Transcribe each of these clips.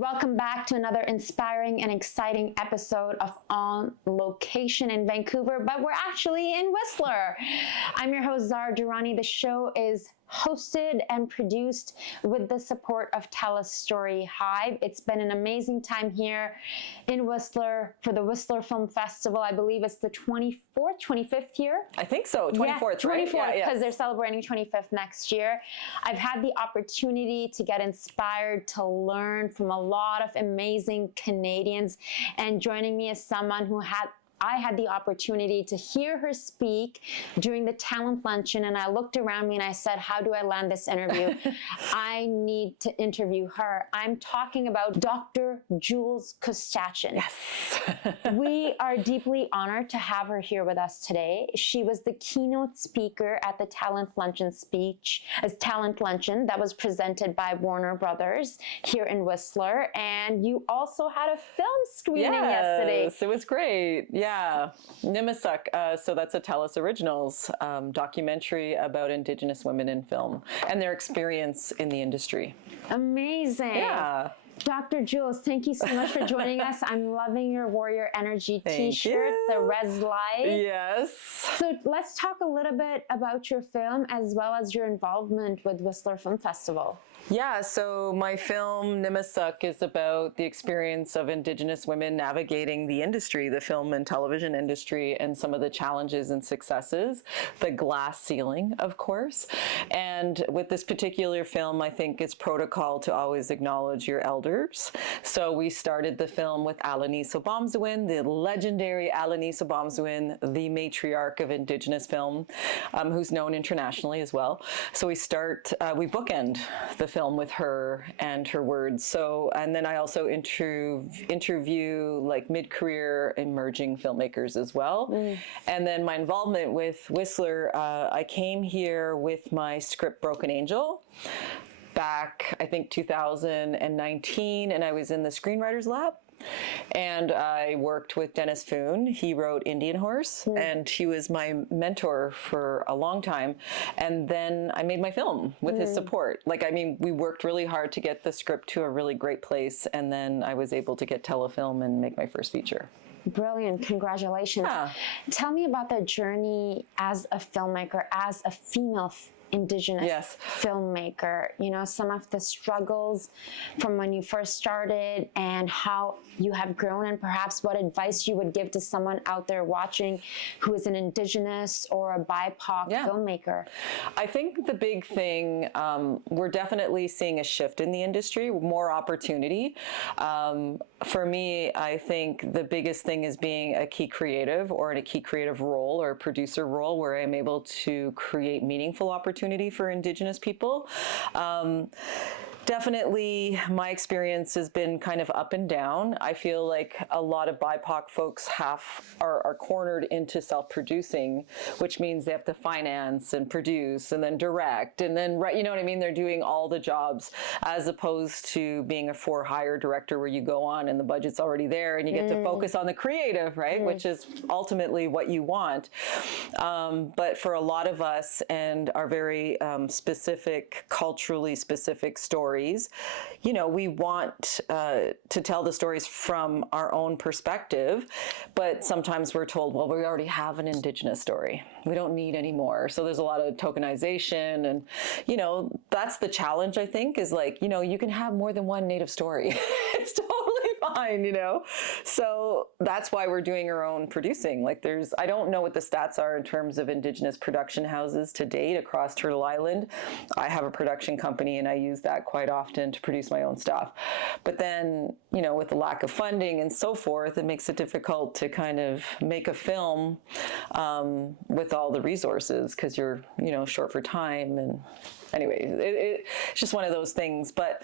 Welcome back to another inspiring and exciting episode of On Location in Vancouver, but we're actually in Whistler. I'm your host, Zara Durrani. The show is hosted and produced with the support of Tell a Story Hive. It's been an amazing time here in Whistler for the Whistler Film Festival. I believe it's the 24th, 25th year? I think so, 24th, yeah, 24th, right? Yeah, because they're celebrating 25th next year. I've had the opportunity to get inspired, to learn from a lot of amazing Canadians, and joining me is someone who I had the opportunity to hear her speak during the talent luncheon, and I looked around me and I said, how do I land this interview? I need to interview her. I'm talking about Dr. Jules Koostachin. Yes. We are deeply honored to have her here with us today. She was the keynote speaker at the talent luncheon that was presented by Warner Brothers here in Whistler, and you also had a film screening yesterday. Yes, it was great. Yeah, Nimisak, so that's a TELUS Originals documentary about Indigenous women in film and their experience in the industry. Amazing. Yeah. Dr. Jules, thank you so much for joining us. I'm loving your Warrior Energy t-shirt, the Res Light. Yes. So let's talk a little bit about your film as well as your involvement with Whistler Film Festival. Yeah, so my film Nimisak is about the experience of Indigenous women navigating the industry, the film and television industry, and some of the challenges and successes, the glass ceiling, of course. And with this particular film, I think it's protocol to always acknowledge your elders. So we started the film with Alanis Obomsawin, the legendary Alanis Obomsawin, the matriarch of Indigenous film, who's known internationally as well. So we bookend the film with her and her words. So, and then I also interview like mid-career emerging filmmakers as well. And then my involvement with Whistler, I came here with my script Broken Angel back, I think 2019, and I was in the Screenwriters Lab. And I worked with Dennis Foon. He wrote Indian Horse, and he was my mentor for a long time. And then I made my film with his support. Like, I mean, we worked really hard to get the script to a really great place, and then I was able to get Telefilm and make my first feature. Brilliant. Congratulations. Yeah. Tell me about the journey as a filmmaker, as a female Indigenous filmmaker, you know, some of the struggles from when you first started and how you have grown, and perhaps what advice you would give to someone out there watching who is an Indigenous or a BIPOC filmmaker. I think the big thing, we're definitely seeing a shift in the industry, more opportunity. For me, I think the biggest thing is being a key creative or in a key creative role or a producer role where I'm able to create meaningful opportunity for Indigenous people. Definitely, my experience has been kind of up and down. I feel like a lot of BIPOC folks are cornered into self-producing, which means they have to finance and produce and then direct and then, you know what I mean? They're doing all the jobs as opposed to being a for-hire director where you go on and the budget's already there and you get to focus on the creative, right? Which is ultimately what you want. But for a lot of us and our very specific, culturally specific stories, you know, we want to tell the stories from our own perspective, but sometimes we're told, well, we already have an Indigenous story. We don't need any more. So there's a lot of tokenization, and, you know, that's the challenge, I think, is like, you know, you can have more than one Native story. It's totally fine, you know? So that's why we're doing our own producing. Like I don't know what the stats are in terms of Indigenous production houses to date across Turtle Island. I have a production company and I use that quite often to produce my own stuff. But then, you know, with the lack of funding and so forth, it makes it difficult to kind of make a film with all the resources because you're, you know, short for time. And anyway, it's just one of those things. But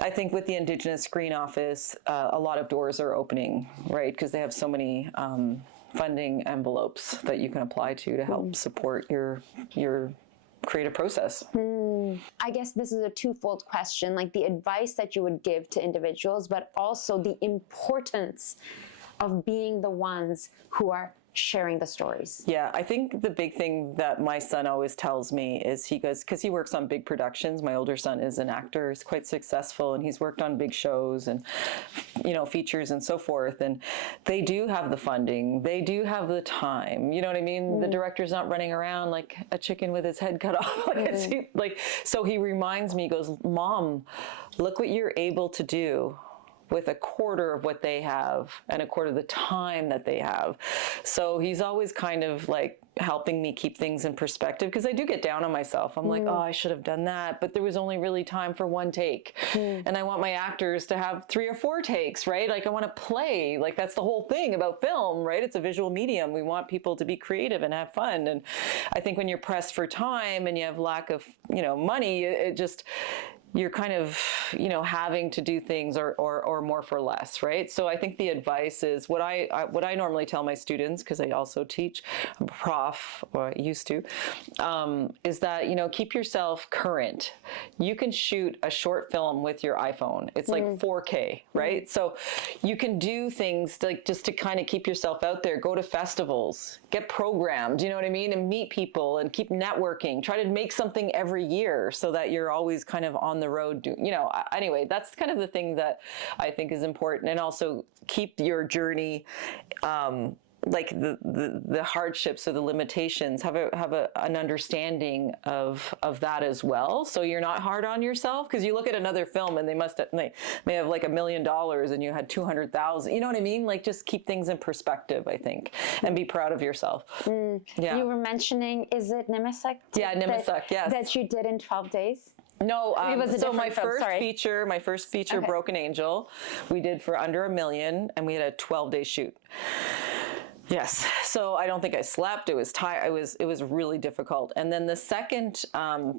I think with the Indigenous Screen Office, a lot of doors are opening, right? Because they have so many funding envelopes that you can apply to help support your creative process. I guess this is a twofold question, like the advice that you would give to individuals, but also the importance of being the ones who are sharing the stories? Yeah, I think the big thing that my son always tells me is he goes, because he works on big productions. My older son is an actor, he's quite successful, and he's worked on big shows and, features and so forth. And they do have the funding, they do have the time. You know what I mean? The director's not running around like a chicken with his head cut off. So he reminds me, he goes, Mom, look what you're able to do with a quarter of what they have and a quarter of the time that they have. So he's always kind of like helping me keep things in perspective, because I do get down on myself. I'm like, oh, I should have done that, but there was only really time for one take. And I want my actors to have 3 or 4 takes, right? Like I want to play, like that's the whole thing about film, right? It's a visual medium. We want people to be creative and have fun. And I think when you're pressed for time and you have lack of, money, it just, you're kind of, having to do things or more for less, right? So I think the advice is what I normally tell my students, because I also teach, I'm a prof, or I used to, is that, keep yourself current. You can shoot a short film with your iPhone. It's like 4K, right? So you can do things like just to kind of keep yourself out there, go to festivals, get programmed, you know what I mean? And meet people and keep networking, try to make something every year so that you're always kind of on the road. Anyway, that's kind of the thing that I think is important. And also keep your journey, like the hardships or the limitations, have an understanding of that as well. So you're not hard on yourself, because you look at another film and they may have like $1 million and you had 200,000. You know what I mean? Like just keep things in perspective, I think, and be proud of yourself. Yeah. You were mentioning, is it Nimisak? Yeah, Nimisak. Yes. That you did in 12 days. No, It was a so different film, my first feature, Okay. Broken Angel, we did for under $1 million, and we had a 12-day shoot. Yes. So I don't think I slept. It was it was really difficult. And then the second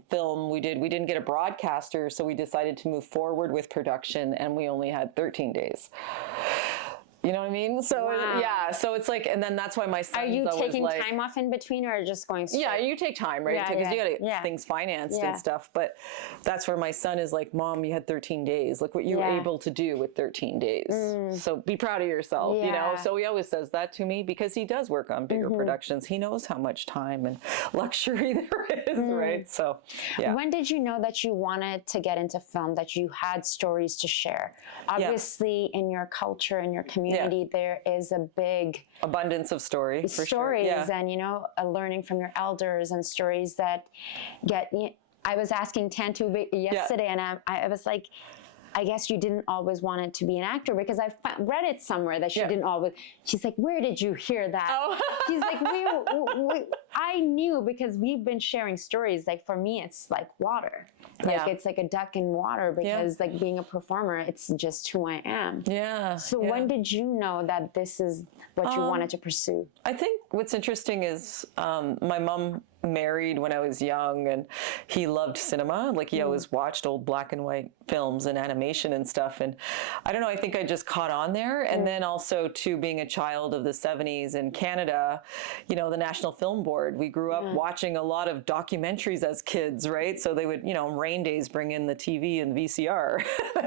film we didn't get a broadcaster, so we decided to move forward with production, and we only had 13 days. You know what I mean? So Wow. yeah, so it's like, and then that's why my son's Are you always taking like, time off in between, or just going straight? yeah, you take time, right? Yeah, Because you got to yeah. get things financed Yeah. and stuff. But that's where my son is like, Mom, you had 13 days. Look what you were Yeah. able to do with 13 days. So be proud of yourself, Yeah. So he always says that to me, because he does work on bigger productions. He knows how much time and luxury there is, right? So, yeah. When did you know that you wanted to get into film, that you had stories to share? Obviously, in your culture, in your community, there is a big Abundance of story, for stories sure. Yeah. and, learning from your elders and stories that get, I was asking Tantu yesterday and I was like, I guess you didn't always want it to be an actor, because I read it somewhere that she didn't always. She's like, where did you hear that? Oh. She's like, I knew, because we've been sharing stories. Like for me, it's like water. Like it's like a duck in water, because like being a performer, it's just who I am. Yeah. So when did you know that this is what you wanted to pursue? I think what's interesting is my mom married when I was young, and he loved cinema. Like he always watched old black and white films and animation and stuff. And I don't know, I think I just caught on there. And then also too, being a child of the 70s in Canada, the National Film Board, we grew up watching a lot of documentaries as kids, right? So they would, rain days bring in the TV and VCR.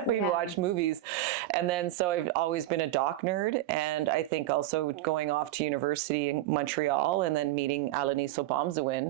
We'd watch movies. And then, so I've always been a doc nerd. And I think also going off to university in Montreal and then meeting Alanis Obomsawin,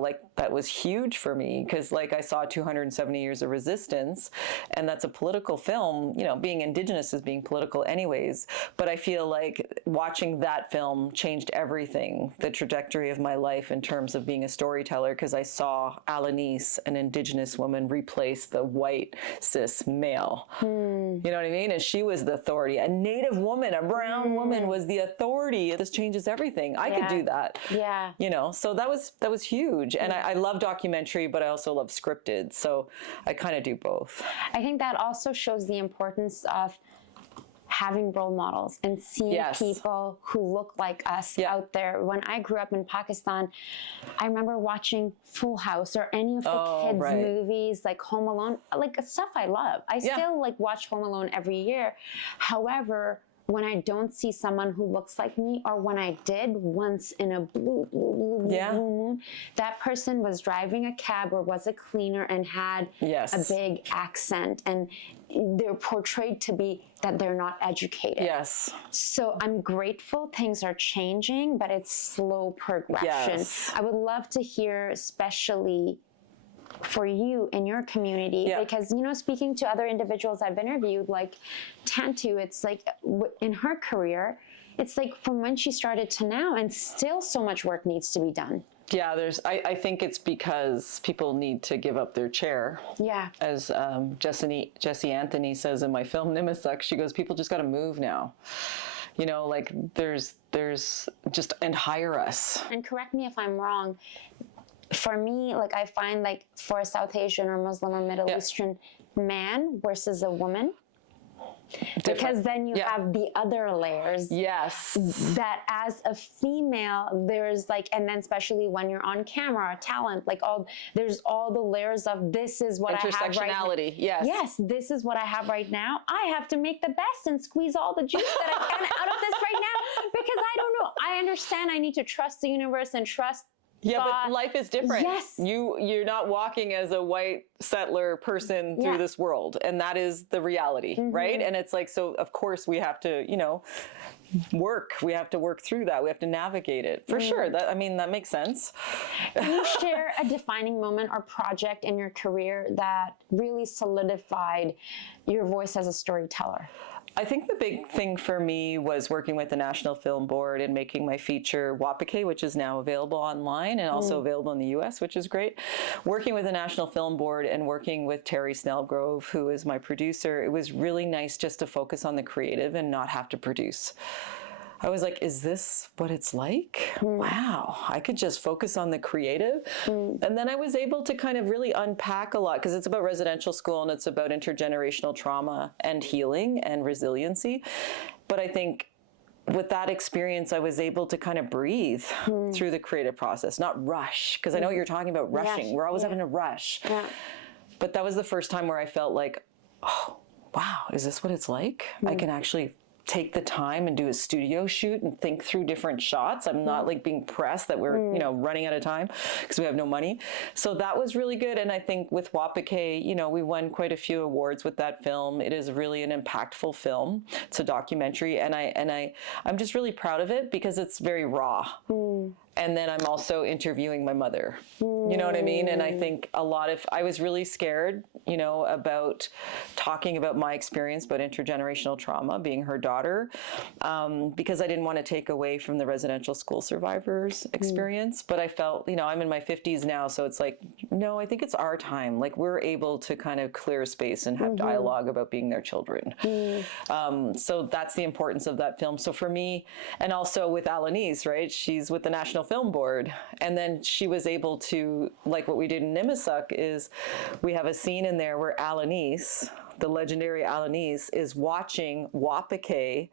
like that was huge for me, because like I saw 270 Years of Resistance, and that's a political film. Being Indigenous is being political anyways, but I feel like watching that film changed everything, the trajectory of my life in terms of being a storyteller, because I saw Alanis, an Indigenous woman, replace the white cis male. You know what I mean? And she was the authority. A Native woman, a brown woman was the authority. This changes everything. I could do that. Yeah. So that was huge. And I love documentary, but I also love scripted. So I kind of do both. I think that also shows the importance of having role models and seeing people who look like us out there. When I grew up in Pakistan, I remember watching Full House or any of the kids' movies, like Home Alone, like stuff I love. I still like watch Home Alone every year. However, when I don't see someone who looks like me, or when I did once in a blue moon, that person was driving a cab or was a cleaner and had a big accent, and they're portrayed to be that they're not educated. Yes. So I'm grateful things are changing, but it's slow progression. Yes. I would love to hear, especially for you in your community, because, you know, speaking to other individuals I've interviewed, like Tantu, it's like in her career, it's like from when she started to now, and still so much work needs to be done. Yeah, I think it's because people need to give up their chair. Yeah. As Jessie Anthony says in my film Nimisak, she goes, people just got to move now. You know, like there's just, and hire us. And correct me if I'm wrong, for me, like I find like for a South Asian or Muslim or Middle Eastern man versus a woman, because then you have the other layers. Yes. That as a female, there's like, and then especially when you're on camera, talent, like there's all the layers of this is what I have right now. Intersectionality, yes. Yes, this is what I have right now. I have to make the best and squeeze all the juice that I can out of this right now, because I don't know. I understand I need to trust the universe and trust. Yeah, but life is different. Yes. You're not walking as a white settler person through this world, and that is the reality, right? And it's like, so of course we have to, you know, we have to work through that. We have to navigate it. For sure. That makes sense. Can you share a defining moment or project in your career that really solidified your voice as a storyteller? I think the big thing for me was working with the National Film Board and making my feature Wapake, which is now available online and also available in the US, which is great. Working with the National Film Board and working with Terry Snellgrove, who is my producer, it was really nice just to focus on the creative and not have to produce. I was like, is this what it's like? Wow, I could just focus on the creative. And then I was able to kind of really unpack a lot, because it's about residential school and it's about intergenerational trauma and healing and resiliency. But I think with that experience, I was able to kind of breathe through the creative process, not rush, because I know you're talking about rushing. Yes. We're always having to rush. Yeah. But that was the first time where I felt like, oh, wow, is this what it's like? I can actually take the time and do a studio shoot and think through different shots. I'm not like being pressed that we're, you know, running out of time because we have no money. So that was really good. And I think with Wapake, you know, we won quite a few awards with that film. It is really an impactful film. It's a documentary, and I'm just really proud of it because it's very raw. And then I'm also interviewing my mother. You know what I mean? And I think I was really scared, you know, about talking about my experience, about intergenerational trauma, being her daughter, because I didn't want to take away from the residential school survivors experience. But I felt, you know, I'm in my 50s now, so it's like, no, I think it's our time. Like, we're able to kind of clear space and have dialogue about being their children. So that's the importance of that film. So for me, and also with Alanis, right? She's with the National Film Board, and then she was able to, like what we did in Nimisak, is we have a scene in there where Alanis, the legendary Alanis, is watching Wapake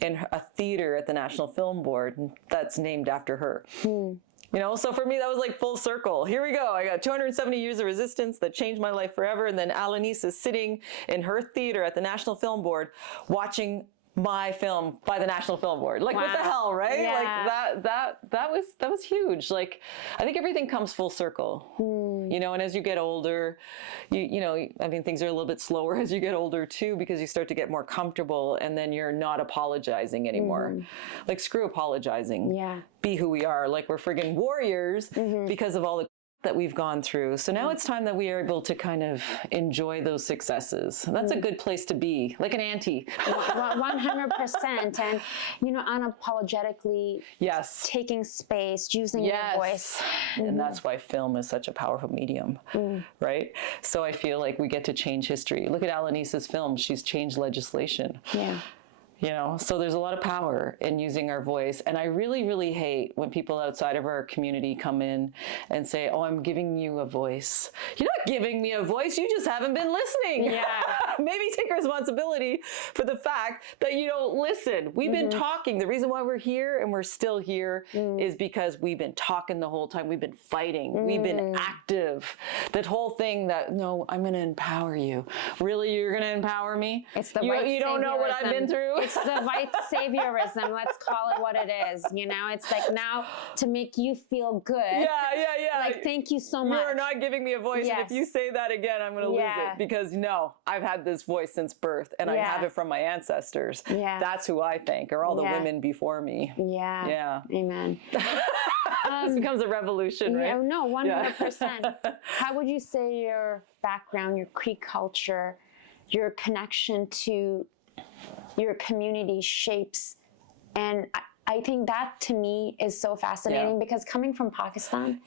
in a theater at the National Film Board that's named after her. You know, so for me, that was like full circle. Here we go. I got 270 years of resistance that changed my life forever. And then Alanis is sitting in her theater at the National Film Board watching my film by the National Film Board. Like, what the hell, right? Yeah. Like that was huge. Like, I think everything comes full circle, you know, and as you get older, you know, I mean, things are a little bit slower as you get older too, because you start to get more comfortable, and then you're not apologizing anymore. Like, screw apologizing. Yeah. Be who we are. Like, we're friggin' warriors because of all the that we've gone through. So now it's time that we are able to kind of enjoy those successes. And that's a good place to be, like an auntie. 100%. And, you know, unapologetically taking space, using your voice. And that's why film is such a powerful medium, right? So I feel like we get to change history. Look at Alanis's film. She's changed legislation. Yeah. You know, so there's a lot of power in using our voice. And I really, really hate when people outside of our community come in and say, oh, I'm giving you a voice. You're not giving me a voice. You just haven't been listening. Yeah. Maybe take responsibility for the fact that you don't listen. We've been talking. The reason why we're here and we're still here is because we've been talking the whole time. We've been fighting. We've been active. That whole thing that, no, I'm going to empower you. Really, you're going to empower me? It's the you don't know what I've been through? It's the white saviorism. Let's call it what it is. You know, it's like now to make you feel good. Yeah. Like, thank you so much. You're not giving me a voice. Yes. And if you say that again, I'm going to lose it. Because no, I've had this voice since birth, and I have it from my ancestors. Yeah. That's who I thank, or all the women before me. Yeah. Amen. This becomes a revolution, right? Yeah, no, 100%. How would you say your background, your Cree culture, your connection to your community shapes? And I think that to me is so fascinating because coming from Pakistan,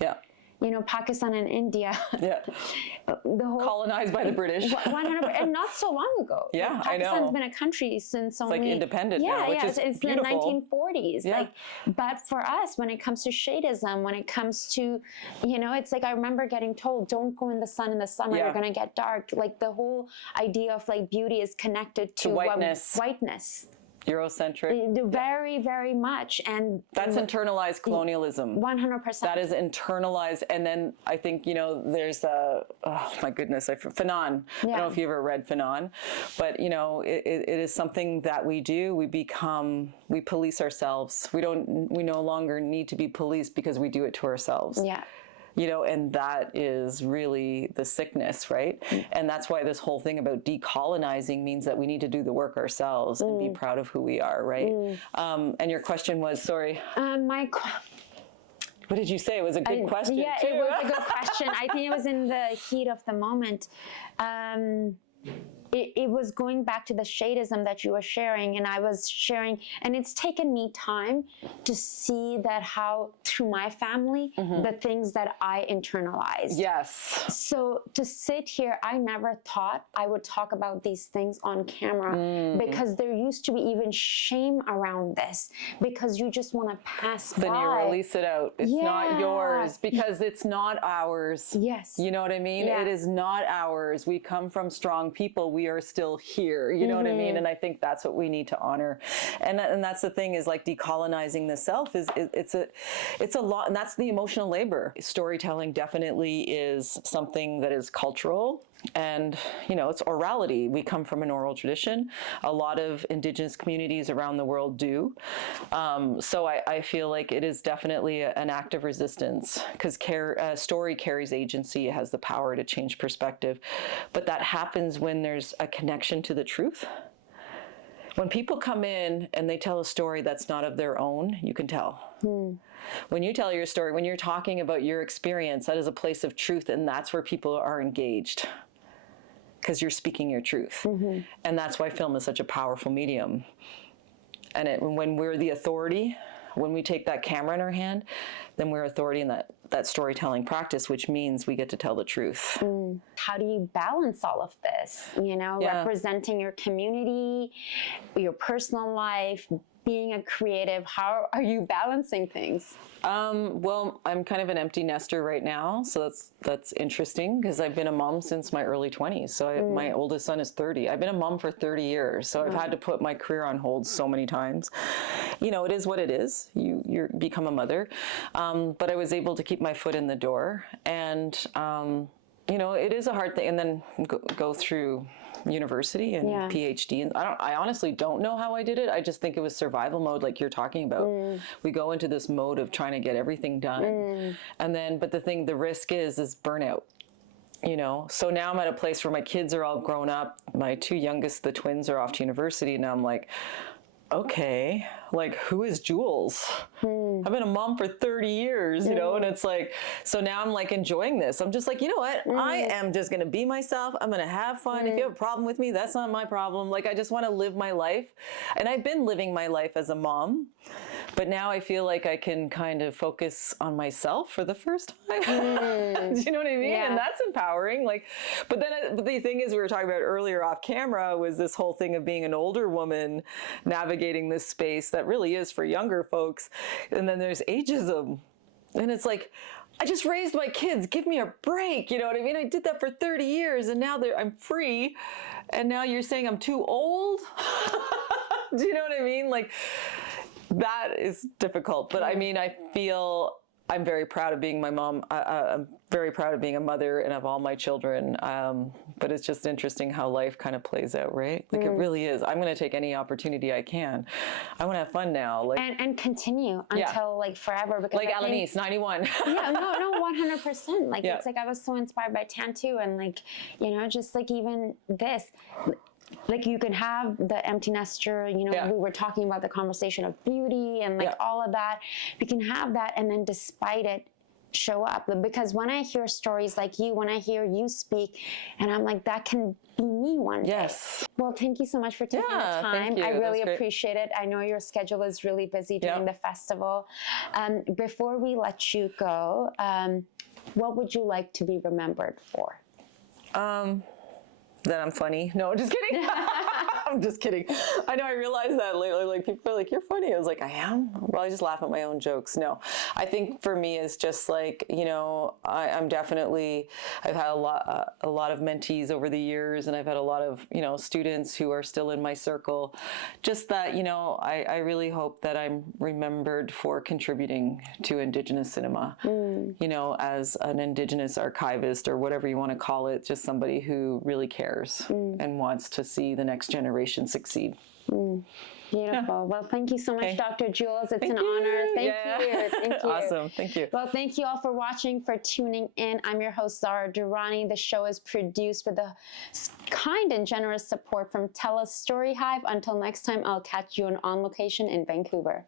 you know, Pakistan and India, the whole colonized by the British, 100%, and not so long ago. Yeah, like, I know. Pakistan's been a country since only like independent now, which is it's beautiful. the 1940s. Yeah. Like, but for us, when it comes to shadism, when it comes to, you know, it's like I remember getting told, don't go in the sun in the summer, you're gonna get dark. Like the whole idea of like beauty is connected to whiteness. Whiteness. Eurocentric. Very, very much. And that's internalized colonialism. 100%. That is internalized. And then I think, you know, there's oh my goodness, Fanon. I don't know if you ever read Fanon, but you know, it is something that we do. We police ourselves. We no longer need to be policed because we do it to ourselves. Yeah. You know, and that is really the sickness, right? And that's why this whole thing about decolonizing means that we need to do the work ourselves and be proud of who we are, right? And your question was, sorry. What did you say? It was a good question. Yeah, too. it was a good question. I think it was in the heat of the moment. It was going back to the shadism that you were sharing, and I was sharing, and it's taken me time to see that how through my family, the things that I internalized. Yes. So to sit here, I never thought I would talk about these things on camera because there used to be even shame around this because you just want to pass by. Then you release it out. It's not yours because it's not ours. Yes. You know what I mean? It is not ours. We come from strong people. We are still here. You know what I mean? And I think that's what we need to honor. And that's the thing is like decolonizing the self it's a lot, and that's the emotional labor. Storytelling definitely is something that is cultural. And, you know, it's orality. We come from an oral tradition. A lot of Indigenous communities around the world do. So I feel like it is definitely an act of resistance because story carries agency. It has the power to change perspective. But that happens when there's a connection to the truth. When people come in and they tell a story that's not of their own, you can tell. When you tell your story, when you're talking about your experience, that is a place of truth, and that's where people are engaged. Because you're speaking your truth. And that's why film is such a powerful medium. And when we're the authority, when we take that camera in our hand, then we're authority in that storytelling practice, which means we get to tell the truth. How do you balance all of this? You know, representing your community, your personal life, being a creative, how are you balancing things? Well, I'm kind of an empty nester right now, so that's interesting because I've been a mom since my early 20s. So my oldest son is 30. I've been a mom for 30 years, so I've had to put my career on hold so many times. You know, it is what it is. You become a mother, but I was able to keep my foot in the door, and you know, it is a hard thing, and then go through university and PhD, and I honestly don't know how I did it. I just think it was survival mode, like you're talking about. We go into this mode of trying to get everything done, and then, but the risk is burnout. You know, so now I'm at a place where my kids are all grown up. My two youngest, the twins, are off to university. Now I'm like, okay, like who is Jules? I've been a mom for 30 years, you know, and it's like, so now I'm like enjoying this. I'm just like, you know what? I am just going to be myself. I'm going to have fun. If you have a problem with me, that's not my problem. Like, I just want to live my life. And I've been living my life as a mom, but now I feel like I can kind of focus on myself for the first time. Do you know what I mean? And that's empowering. Like, but then the thing is, we were talking about earlier off camera was this whole thing of being an older woman navigating this space that really is for younger folks. And then there's ageism. And it's like, I just raised my kids. Give me a break. You know what I mean? I did that for 30 years and now I'm free. And now you're saying I'm too old? Do you know what I mean? Like, that is difficult. But I mean, I feel I'm very proud of being my mom. I'm very proud of being a mother and of all my children. But it's just interesting how life kind of plays out, right? Like it really is. I'm going to take any opportunity I can. I want to have fun now. Like, and continue until like forever. Because like Alanis, 91. Yeah, no, 100%. Like it's like I was so inspired by Tantu, and like, you know, just like even this. Like you can have the empty nester, you know, we were talking about the conversation of beauty and like all of that. We can have that, and then despite it, show up. Because when I hear stories like you, when I hear you speak, and I'm like, that can be me one day. Yes. Well, thank you so much for taking the time. Thank you. I really appreciate it. I know your schedule is really busy during the festival. Before we let you go, what would you like to be remembered for? That I'm funny. No, just kidding. I'm just kidding. I know, I realized that lately. Like, people are like, you're funny. I was like, I am? Well, I just laugh at my own jokes. No, I think for me, it's just like, you know, I'm definitely, I've had a lot of mentees over the years, and I've had a lot of, you know, students who are still in my circle. Just that, you know, I really hope that I'm remembered for contributing to Indigenous cinema, you know, as an Indigenous archivist or whatever you want to call it, just somebody who really cares and wants to see the next generation succeed. Beautiful. Yeah. Well, thank you so much, Dr. Jules. It's an honor. Thank you. Thank you. Awesome. Thank you. Well, thank you all for watching, for tuning in. I'm your host, Zara Durrani. The show is produced with the kind and generous support from TELUS Story Hive. Until next time, I'll catch you on location in Vancouver.